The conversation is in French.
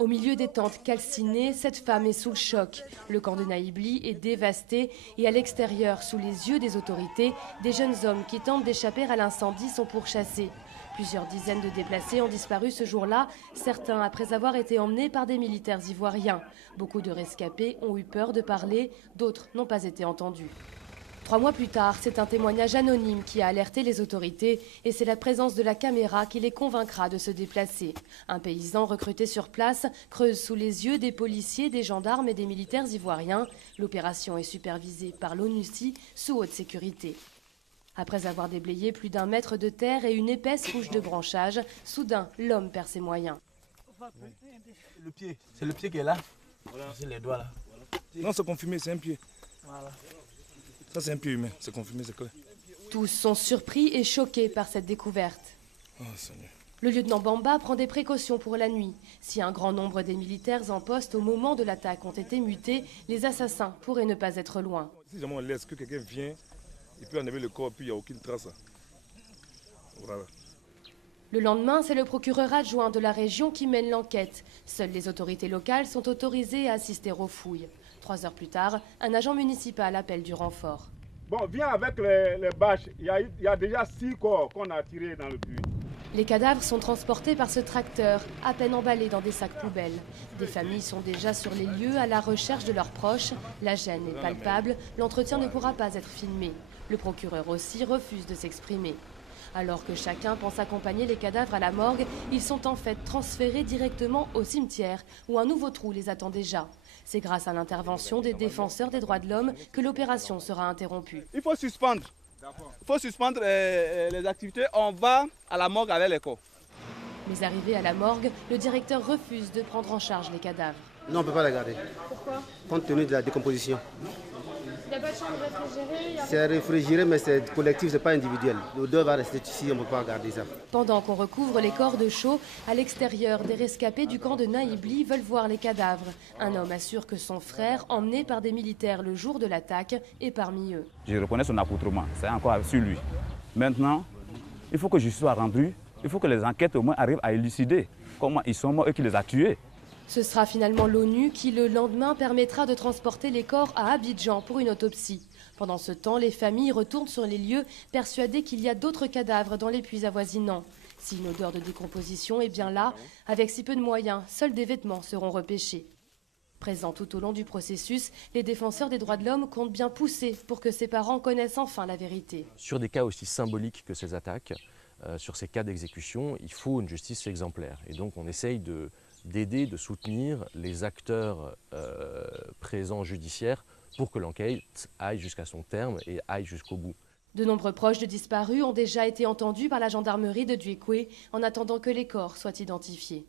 Au milieu des tentes calcinées, cette femme est sous le choc. Le camp de Naïbli est dévasté et à l'extérieur, sous les yeux des autorités, des jeunes hommes qui tentent d'échapper à l'incendie sont pourchassés. Plusieurs dizaines de déplacés ont disparu ce jour-là, certains après avoir été emmenés par des militaires ivoiriens. Beaucoup de rescapés ont eu peur de parler, d'autres n'ont pas été entendus. 3 mois plus tard, c'est un témoignage anonyme qui a alerté les autorités et c'est la présence de la caméra qui les convaincra de se déplacer. Un paysan recruté sur place creuse sous les yeux des policiers, des gendarmes et des militaires ivoiriens. L'opération est supervisée par l'ONUCI sous haute sécurité. Après avoir déblayé plus d'1 mètre de terre et une épaisse couche de branchage, soudain, l'homme perd ses moyens. Le pied, c'est le pied qui est là. Voilà. C'est les doigts là. Non, c'est confirmé, c'est un pied. Voilà. Ça, c'est un pied humain, c'est confirmé, c'est clair. Tous sont surpris et choqués par cette découverte. Oh, Seigneur. Le lieutenant Bamba prend des précautions pour la nuit. Si un grand nombre des militaires en poste au moment de l'attaque ont été mutés, les assassins pourraient ne pas être loin. Si jamais on laisse que quelqu'un vient, il peut enlever le corps, puis il n'y a aucune trace. Voilà. Le lendemain, c'est le procureur adjoint de la région qui mène l'enquête. Seules les autorités locales sont autorisées à assister aux fouilles. 3 heures plus tard, un agent municipal appelle du renfort. Bon, viens avec les bâches. Il y a déjà 6 corps qu'on a tirés dans le puits. Les cadavres sont transportés par ce tracteur, à peine emballés dans des sacs poubelles. Des familles sont déjà sur les lieux à la recherche de leurs proches. La gêne est palpable, l'entretien ne pourra pas être filmé. Le procureur aussi refuse de s'exprimer. Alors que chacun pense accompagner les cadavres à la morgue, ils sont en fait transférés directement au cimetière, où un nouveau trou les attend déjà. C'est grâce à l'intervention des défenseurs des droits de l'homme que l'opération sera interrompue. Il faut suspendre. Les activités. On va à la morgue avec les corps. Mais arrivé à la morgue, le directeur refuse de prendre en charge les cadavres. Non, on ne peut pas les garder. Pourquoi? Compte tenu de la décomposition. Il n'y a pas de chambre réfrigérée? C'est réfrigéré, mais c'est collectif, ce n'est pas individuel. L'odeur va rester ici, on ne peut pas garder ça. Pendant qu'on recouvre les corps de chaux, à l'extérieur, des rescapés du camp de Naïbli veulent voir les cadavres. Un homme assure que son frère, emmené par des militaires le jour de l'attaque, est parmi eux. Je reconnais son accoutrement, c'est encore sur lui. Maintenant, il faut que justice soit rendue, il faut que les enquêtes au moins arrivent à élucider comment ils sont morts et qui les a tués. Ce sera finalement l'ONU qui, le lendemain, permettra de transporter les corps à Abidjan pour une autopsie. Pendant ce temps, les familles retournent sur les lieux, persuadées qu'il y a d'autres cadavres dans les puits avoisinants. Si une odeur de décomposition est bien là, avec si peu de moyens, seuls des vêtements seront repêchés. Présents tout au long du processus, les défenseurs des droits de l'homme comptent bien pousser pour que ses parents connaissent enfin la vérité. Sur des cas aussi symboliques que ces attaques, sur ces cas d'exécution, il faut une justice exemplaire. Et donc on essaye d'aider, de soutenir les acteurs présents judiciaires pour que l'enquête aille jusqu'à son terme et aille jusqu'au bout. De nombreux proches de disparus ont déjà été entendus par la gendarmerie de Duékoué en attendant que les corps soient identifiés.